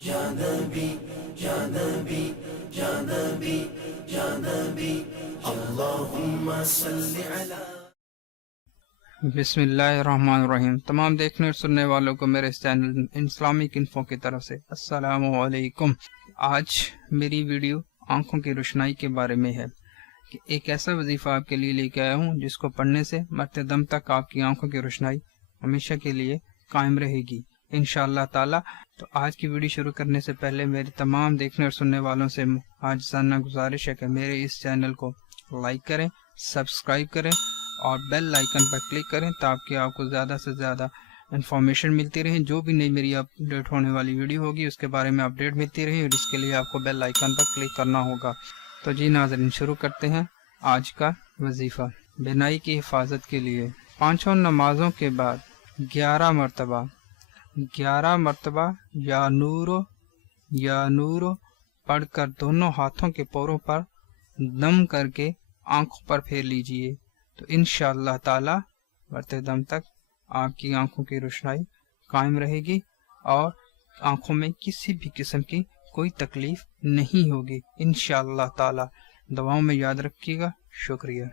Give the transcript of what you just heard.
یا نبی یا نبی یا نبی یا نبی اللہم صلی علی۔ بسم اللہ الرحمن الرحیم۔ تمام دیکھنے اور سننے والوں کو میرے اس چینل اسلامک انفو کی طرف سے السلام علیکم۔ آج میری ویڈیو آنکھوں کی روشنائی کے بارے میں ہے کہ ایک ایسا وظیفہ آپ کے لیے لے کے آیا ہوں جس کو پڑھنے سے مرتے دم تک آپ کی آنکھوں کی روشنائی ہمیشہ کے لیے قائم رہے گی انشاءاللہ تعالی۔ تو آج کی ویڈیو شروع کرنے سے پہلے میرے تمام دیکھنے اور سننے والوں سے عاجزانہ گزارش ہے کہ میرے اس چینل کو لائک کریں، سبسکرائب کریں اور بیل آئیکن پر کلک کریں تاکہ آپ کو زیادہ سے زیادہ انفارمیشن ملتی رہے، جو بھی نئی میری اپڈیٹ ہونے والی ویڈیو ہوگی اس کے بارے میں اپڈیٹ ملتی رہے، اور اس کے لیے آپ کو بیل آئیکن پر کلک کرنا ہوگا۔ تو جی ناظرین، شروع کرتے ہیں آج کا وظیفہ۔ بینائی کی حفاظت کے لیے پانچوں نمازوں کے بعد 11 مرتبہ یا نورو پڑھ کر دونوں ہاتھوں کے پوروں پر دم کر کے آنکھوں پر پھیر لیجئے، تو انشاءاللہ تعالی مرتے دم تک آپ کی آنکھوں کی روشنائی قائم رہے گی اور آنکھوں میں کسی بھی قسم کی کوئی تکلیف نہیں ہوگی انشاءاللہ تعالی۔ دعاؤں میں یاد رکھیے گا۔ شکریہ۔